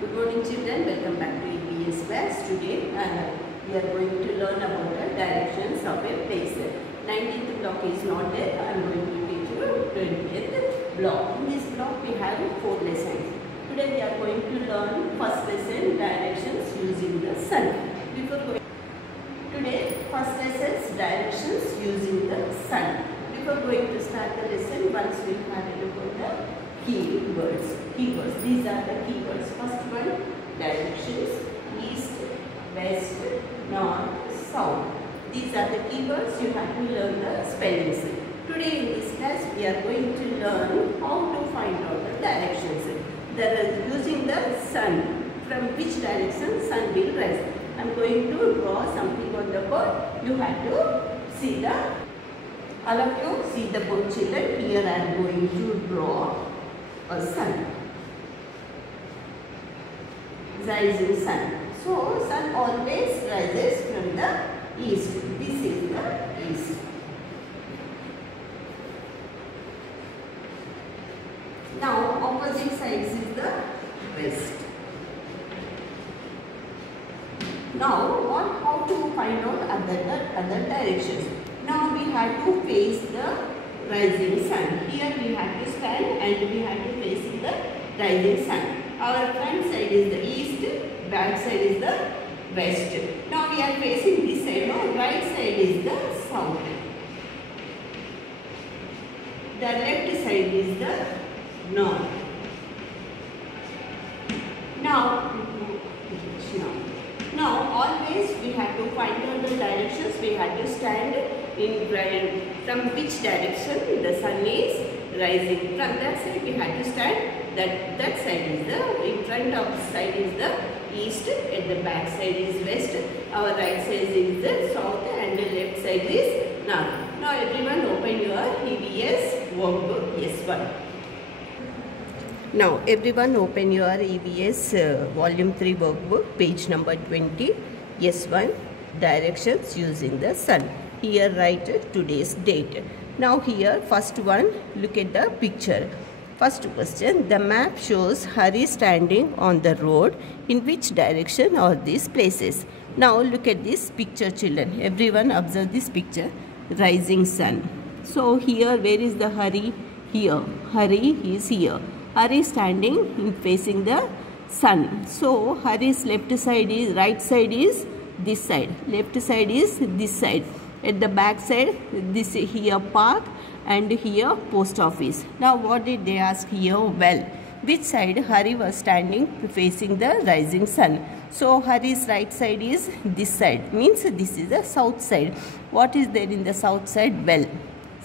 Good morning children, welcome back to EVS class. Today we are going to learn about the directions of a place. 19th block is not there. I am going to teach you 20th block. In this block we have 4 lessons. Today we are going to learn first lesson, directions using the sun. Today first lesson is directions using the sun. Before going to start the lesson, once we have a look at the keywords. These are the keywords. First one, directions: east, west, north, south. These are the keywords. You have to learn the spellings. Today in this class, we are going to learn how to find out the directions. Using the sun. From which direction sun will rise. I am going to draw something on the board. You have to see the. All of you see the board, children. Here I am going to draw a sun. Rising sun. So sun always rises from the east. This is the east. Now opposite sides is the west. Now how to find out other directions. Now we have to face the rising sun. Here we have to stand and we have to face the rising sun. Our front side is the east, back side is the west. Now we are facing this side. Now right side is the south. The left side is the north. Now always we have to find out the directions. We have to stand from which direction the sun is rising. From that side we have to stand. That side is in front of side is the east, at the back side is west. Our right side is the south and the left side is north. Now everyone open your EVS workbook S1. Now everyone open your EVS volume 3 workbook, page number 20, S1, directions using the sun. Here write today's date. Now here first one, look at the picture. First question, the map shows Hari standing on the road. In which direction are these places? Now look at this picture, children. Everyone observe this picture. Rising sun. So here where is the Hari? Here. Hari is here. Hari standing in facing the sun. So Hari's left side is, right side is this side. Left side is this side. At the back side, this here park and here post office. Now what did they ask here? Well, which side Hari was standing facing the rising sun? So Hari's right side is this side, means this is the south side. What is there in the south side? Well.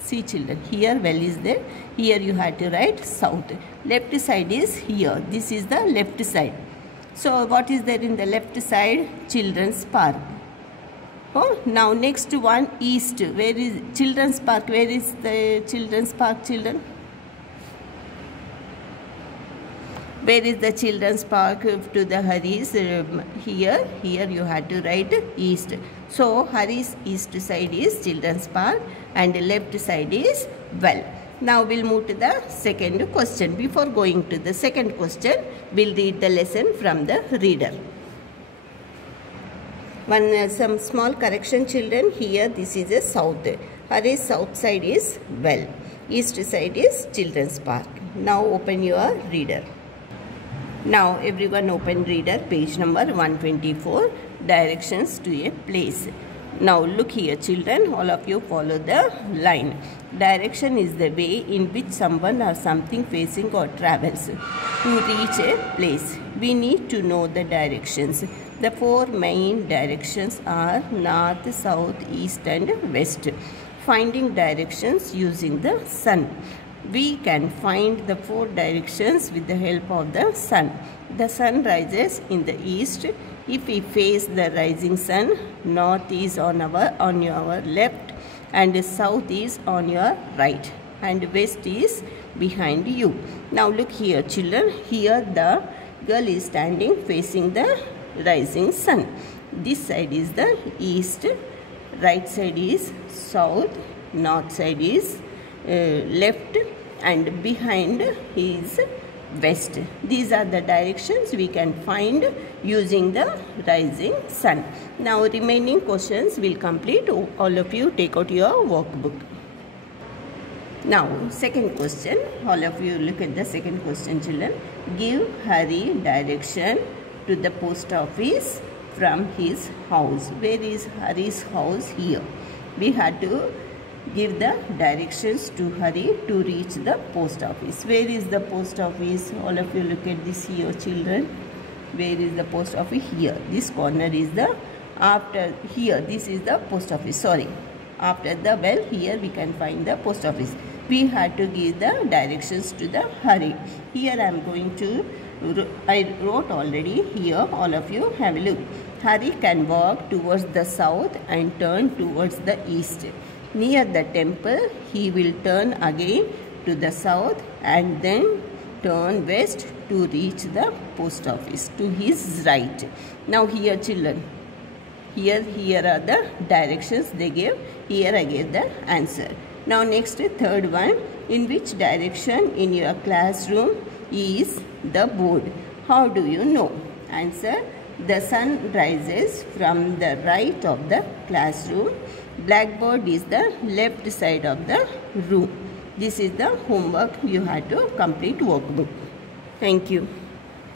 See children, here well is there. Here you have to write south. Left side is here. This is the left side. So what is there in the left side? Children's park. Oh, now next one, east. Where is children's park? Where is the children's park, children? Where is the children's park to the Hari's? Here you have to write east. So Hari's east side is children's park and left side is well. Now we'll move to the second question. Before going to the second question, we'll read the lesson from the reader. Some small correction, children. Here this is a south. Hari's south side is well. East side is children's park. Now open your reader. Now everyone open reader, page number 124, directions to a place. Now look here children, all of you follow the line. Direction is the way in which someone or something facing or travels to reach a place. We need to know the directions. The 4 main directions are north, south, east and west. Finding directions using the sun. We can find the 4 directions with the help of the sun. The sun rises in the east. If we face the rising sun, north is on your left and south is on your right and west is behind you. Now look here children. Here the girl is standing facing the rising sun. This side is the east, right side is south, north side is left and behind is west. These are the directions we can find using the rising sun. Now remaining questions will complete. All of you take out your workbook. Now second question. All of you look at the second question, children. Give Hari direction to the post office from his house. Where is Hari's house? Here. We had to give the directions to Hari to reach the post office. Where is the post office? All of you look at this here, children. Where is the post office? Here. This corner is the here. This is the post office. Sorry. After the well, here we can find the post office. We had to give the directions to the Hari. Here I am going to, I wrote already here. All of you have a look. Hari can walk towards the south and turn towards the east. Near the temple, he will turn again to the south and then turn west to reach the post office to his right. Now here, children, here are the directions they gave. Here I gave the answer. Now next, third one. In which direction in your classroom is the board? How do you know? Answer. The sun rises from the right of the classroom. Blackboard is the left side of the room. This is the homework you have to complete workbook. Thank you.